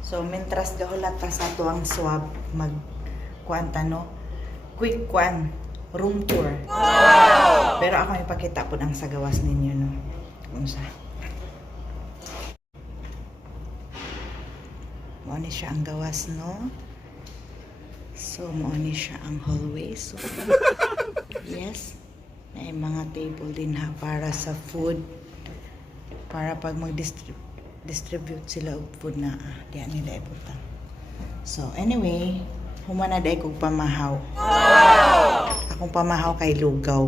So, mentras gahulat pa sa tuwang swab, kuanta no? Quick room tour. Pero ako ipakita po ang sa gawas ninyo, no? Unsa. Mo ni siya ang gawas, no? So, mo ni siya ang hallway. So, yes. May mga table din ha para sa food. Para pag mag-distribute sila og food na diyan nila ibutang. So, anyway, humana day kog pamahaw. Akong pamahaw kay lugaw.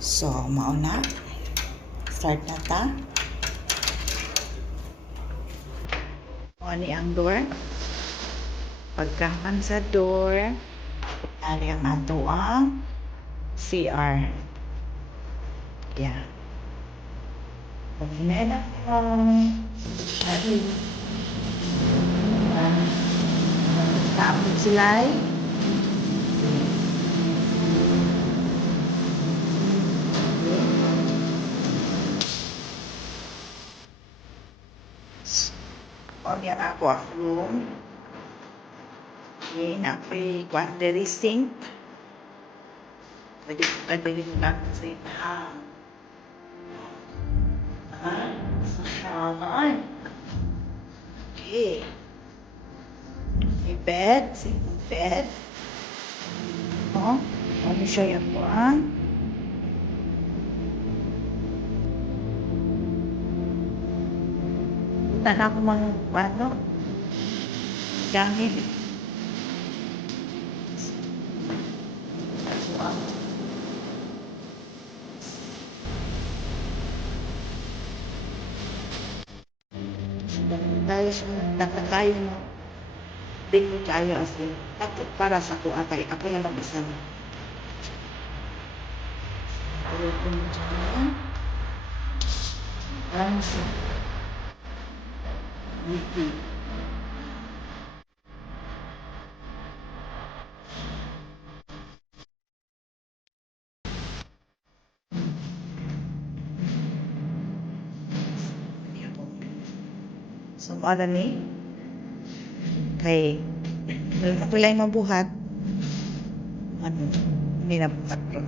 So, mauna. Start na ta. Ani ang door. Pagkakan sa door, ari ang ato ang CR. Yeah. Pag hinaila ko, tapos sila ay o yan ako ang room. Yan ako quantity sink. Pwede rin natin sa itahan. Sa shower. Okay. May bed. Simple bed. O, ano siya yan po, ha? Punta na ako mga, gamit. Wow. Dahil sa nakakayo mo, di ko tayo asin. Tapos para sa ko atay, ako na mag-isa. Pero kung dyan, ang sa wiki. So, ano ni? Kay, ako lang mabuhat. Ano, hindi na buhat ko.